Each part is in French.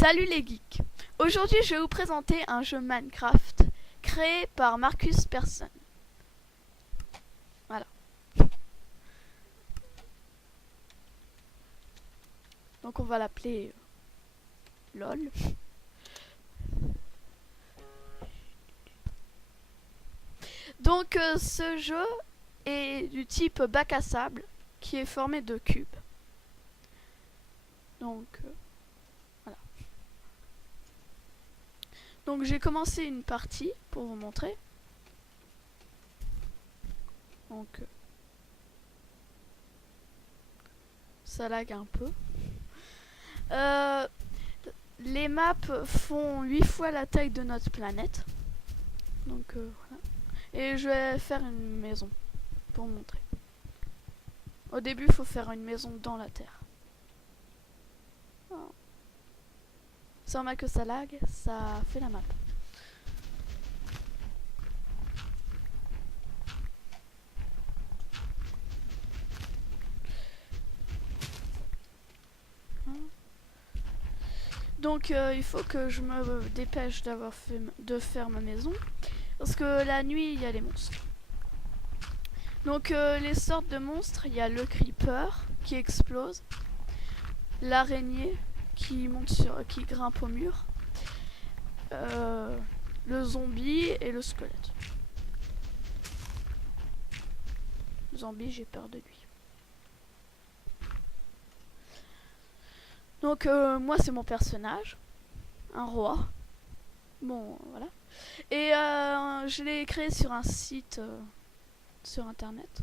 Salut les geeks. Aujourd'hui je vais vous présenter un jeu Minecraft créé par Marcus Persson. Voilà. Donc on va l'appeler LOL. Donc ce jeu est du type bac à sable qui est formé de cubes. Donc voilà. Donc j'ai commencé une partie pour vous montrer. Donc ça lag un peu. Les maps font 8 fois la taille de notre planète. Donc voilà. Et je vais faire une maison pour montrer. Au début, il faut faire une maison dans la terre. Oh. Sans mal que ça lag, ça fait la map. Donc il faut que je me dépêche de faire ma maison. Parce que la nuit, il y a les monstres. Donc les sortes de monstres, il y a le creeper qui explose, l'araignée qui qui grimpe au mur, le zombie et le squelette. Le zombie, j'ai peur de lui. Donc moi c'est mon personnage, un roi. Bon voilà. Et je l'ai créé sur un site sur internet.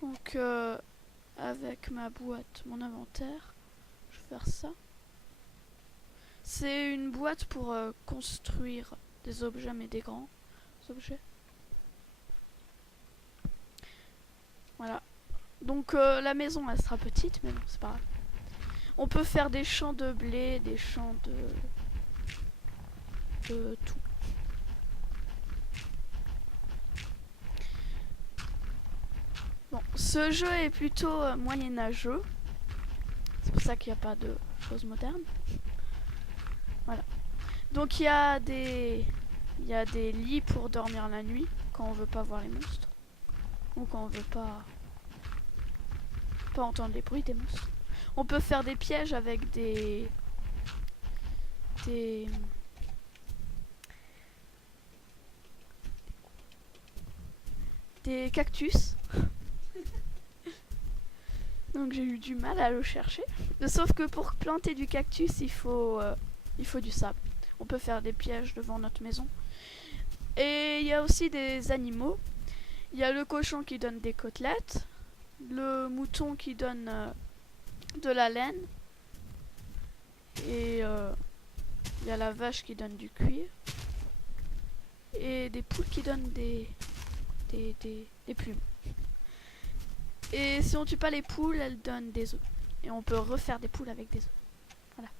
Donc avec ma boîte, mon inventaire, je vais faire ça. C'est une boîte pour construire des objets, mais des grands objets. Voilà. Donc la maison elle sera petite, mais bon c'est pas grave. On peut faire des champs de blé, des champs de tout. Bon, ce jeu est plutôt moyenâgeux. C'est pour ça qu'il n'y a pas de choses modernes. Voilà. Donc il y a des lits pour dormir la nuit quand on veut pas voir les monstres ou quand on veut pas entendre les bruits des monstres. On peut faire des pièges avec des cactus. Donc j'ai eu du mal à le chercher. Sauf que pour planter du cactus, il faut du sable. On peut faire des pièges devant notre maison. Et il y a aussi des animaux. Il y a le cochon qui donne des côtelettes, le mouton qui donne de la laine, et il y a la vache qui donne du cuir, et des poules qui donnent des plumes. Et si on tue pas les poules, elles donnent des œufs. Et on peut refaire des poules avec des œufs. Voilà.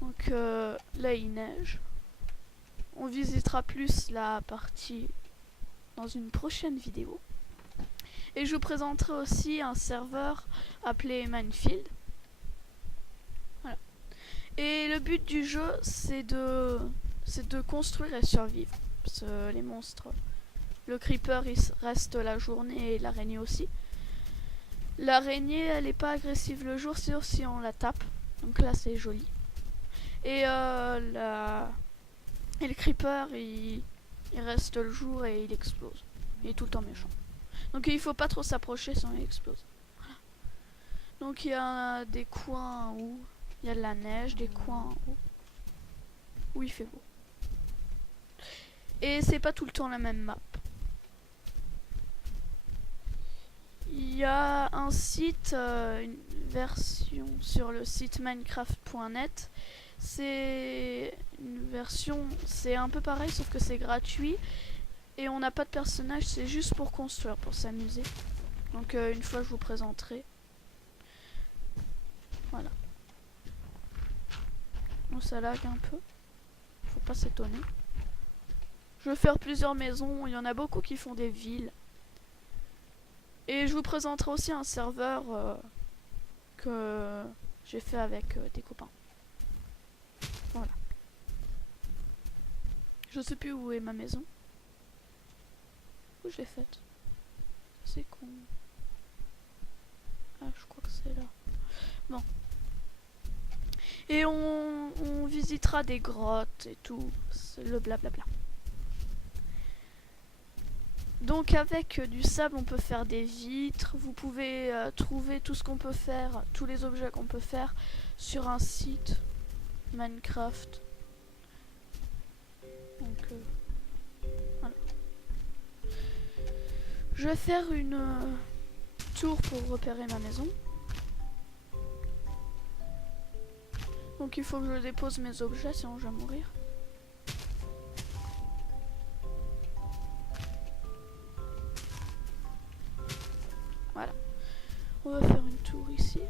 Donc là il neige. On visitera plus la partie dans une prochaine vidéo. Et je vous présenterai aussi un serveur appelé Minefield. Voilà. Et le but du jeu, c'est de construire et survivre. Parce que les monstres, le creeper il reste la journée et l'araignée aussi. L'araignée elle est pas agressive le jour, sauf si on la tape. Donc là c'est joli. Et le creeper il reste le jour et il explose. Il est tout le temps méchant. Donc il faut pas trop s'approcher sinon il explose. Voilà. Donc il y a des coins où il y a de la neige, des coins où il fait beau. Et c'est pas tout le temps la même map. Il y a un site, une version sur le site minecraft.net. C'est une version, c'est un peu pareil sauf que c'est gratuit. Et on n'a pas de personnage, c'est juste pour construire, pour s'amuser. Donc une fois je vous présenterai. Voilà. Bon ça lag un peu. Faut pas s'étonner. Je vais faire plusieurs maisons, il y en a beaucoup qui font des villes. Et je vous présenterai aussi un serveur que j'ai fait avec des copains. Voilà. Je sais plus où est ma maison. Où je l'ai faite? C'est con. Ah, je crois que c'est là. Bon. Et on visitera des grottes et tout. C'est le blablabla. Donc avec du sable, on peut faire des vitres. Vous pouvez trouver tout ce qu'on peut faire, tous les objets qu'on peut faire sur un site Minecraft. Donc voilà. Je vais faire une tour pour repérer ma maison. Donc il faut que je dépose mes objets, sinon je vais mourir. Voilà. On va faire une tour ici.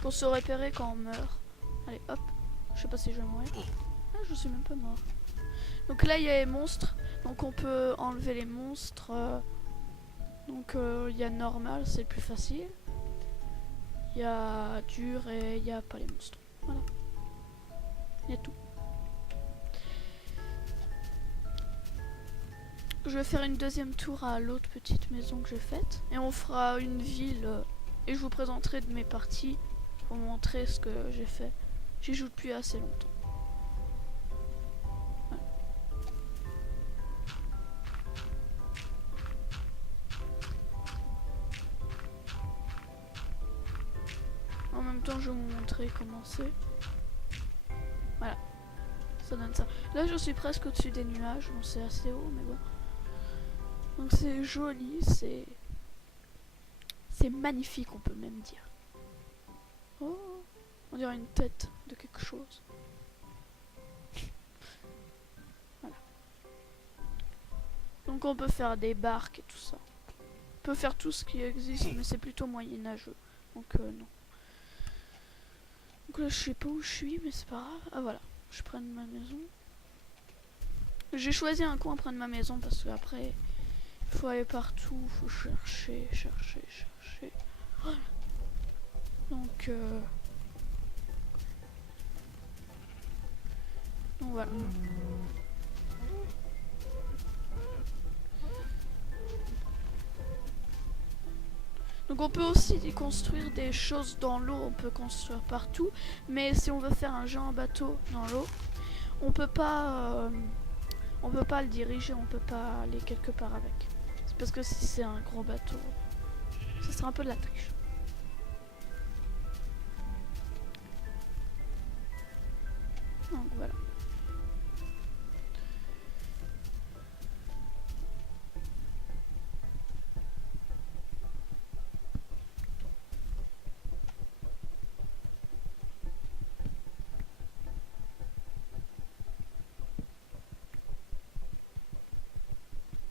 Pour se repérer quand on meurt. Allez, hop. Je sais pas si je vais mourir. Ah, je suis même pas mort. Donc là, il y a les monstres. Donc on peut enlever les monstres. Donc il y a normal, c'est plus facile. Il y a dur et il n'y a pas les monstres. Voilà. Il y a tout. Je vais faire une deuxième tour à l'autre petite maison que j'ai faite. Et on fera une ville. Et je vous présenterai de mes parties pour vous montrer ce que j'ai fait. J'y joue depuis assez longtemps. Voilà. En même temps, je vais vous montrer comment c'est. Voilà. Ça donne ça. Là, je suis presque au-dessus des nuages. Bon, c'est assez haut, mais bon. Donc c'est joli, c'est magnifique, on peut même dire. Oh, on dirait une tête de quelque chose. Voilà. Donc on peut faire des barques et tout ça. On peut faire tout ce qui existe, mais c'est plutôt moyenâgeux. Donc non. Donc là, je sais pas où je suis, mais c'est pas grave. Ah voilà, je prends ma maison. J'ai choisi un coin près de ma maison parce que après, il faut aller partout, il faut chercher. Voilà. Donc voilà. Donc on peut aussi construire des choses dans l'eau, on peut construire partout, mais si on veut faire un géant bateau dans l'eau, on peut pas le diriger, on peut pas aller quelque part avec. C'est parce que si c'est un gros bateau, ce serait un peu de la triche. Donc voilà.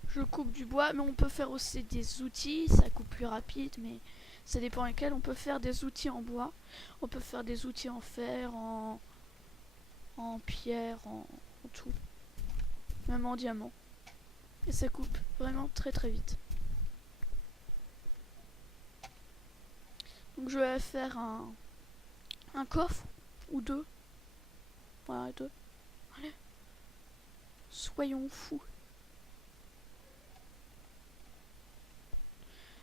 Je coupe du bois, mais on peut faire aussi des outils, ça coupe plus rapide, mais ça dépend lesquels. On peut faire des outils en bois, on peut faire des outils en fer, en pierre, en tout, même en diamant. Et ça coupe vraiment très très vite. Donc je vais faire un coffre ou deux. Voilà, deux. Allez. Soyons fous.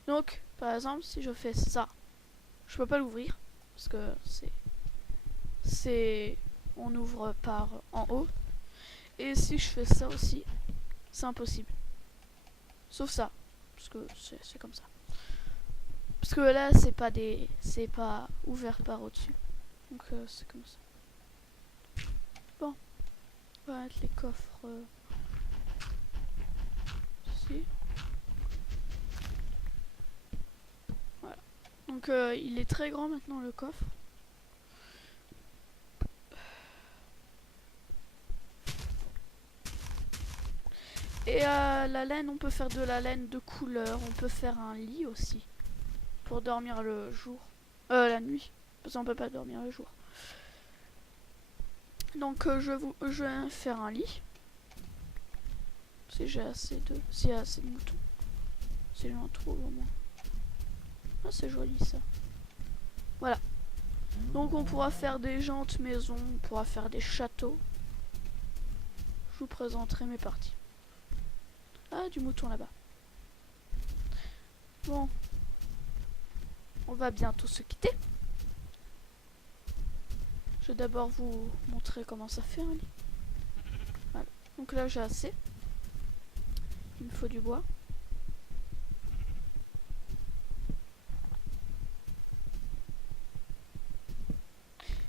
Donc, par exemple, si je fais ça, je peux pas l'ouvrir parce que c'est on ouvre par en haut. Et si je fais ça aussi, c'est impossible. Sauf ça, parce que c'est comme ça. Parce que là, c'est pas ouvert par au-dessus. Donc c'est comme ça. Bon, on va mettre les coffres ici. Voilà. Donc il est très grand maintenant le coffre. Et la laine, on peut faire de la laine de couleur. On peut faire un lit aussi pour dormir le jour, la nuit, parce qu'on peut pas dormir le jour. Donc je vais faire un lit. Si j'ai assez de... S'il y a assez de moutons. Si j'en trouve au moins. Ah, c'est joli ça. Voilà. Donc on pourra faire des jantes maison, on pourra faire des châteaux. Je vous présenterai mes parties. Ah, du mouton là-bas. Bon. On va bientôt se quitter. Je vais d'abord vous montrer comment ça fait un lit. Voilà. Donc là j'ai assez. Il me faut du bois.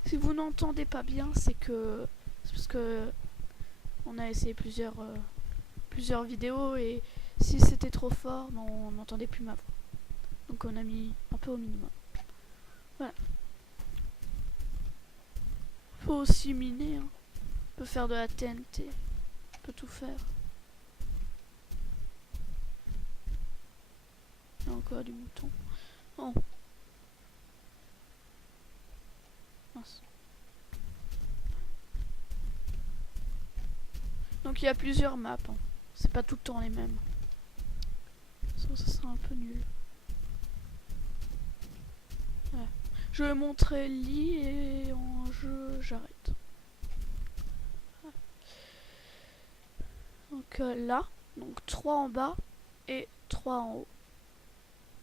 Si vous n'entendez pas bien, c'est parce que on a essayé plusieurs vidéos et si c'était trop fort, on n'entendait plus ma voix. Donc on a mis un peu au minimum. Voilà. Faut aussi miner. Hein. On peut faire de la TNT. On peut tout faire. Il y a encore du mouton. Oh. Mince. Donc il y a plusieurs maps. Hein. C'est pas tout le temps les mêmes. Ça sera un peu nul. Ouais. Je vais montrer le lit et en jeu j'arrête. Ouais. Donc là, donc 3 en bas et 3 en haut.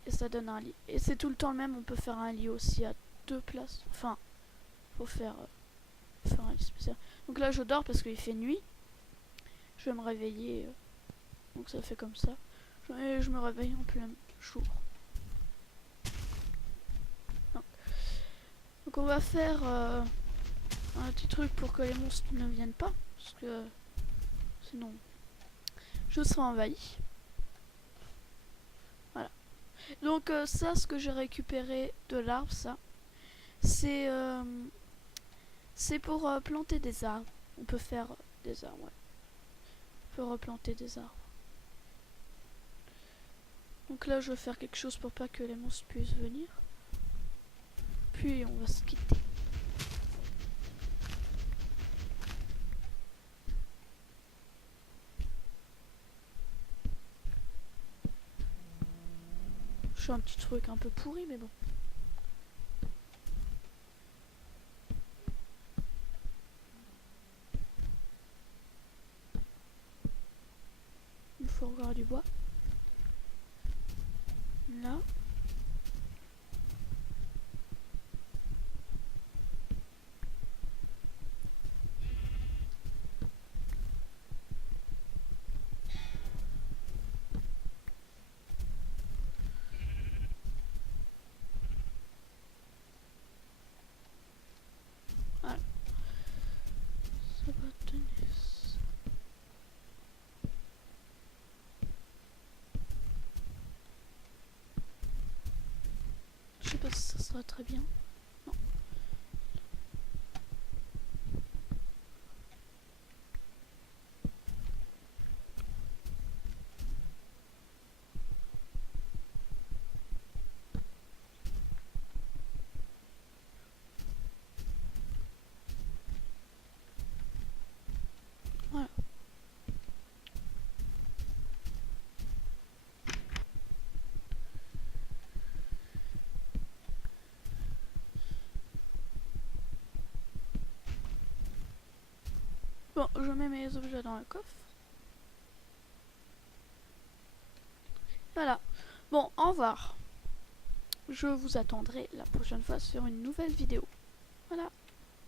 Et ça donne un lit. Et c'est tout le temps le même, on peut faire un lit aussi à 2 places. Enfin, faut faire un lit spécial. Donc là je dors parce qu'il fait nuit. Je vais me réveiller. Donc ça fait comme ça. Et je me réveille en plein jour. Donc on va faire un petit truc pour que les monstres ne viennent pas. Parce que sinon je serai envahi. Voilà. Donc ça, ce que j'ai récupéré de l'arbre, ça, c'est pour planter des arbres. On peut faire des arbres, ouais. On peut replanter des arbres. Donc là, je vais faire quelque chose pour pas que les monstres puissent venir. Puis on va se quitter. Je fais un petit truc un peu pourri, mais bon. Il faut encore du bois. Là. Voilà. Ça va tenir. Je sais pas si ça sera très bien. Non. Voilà. Bon, je mets mes objets dans le coffre. Voilà. Bon, au revoir. Je vous attendrai la prochaine fois sur une nouvelle vidéo. Voilà.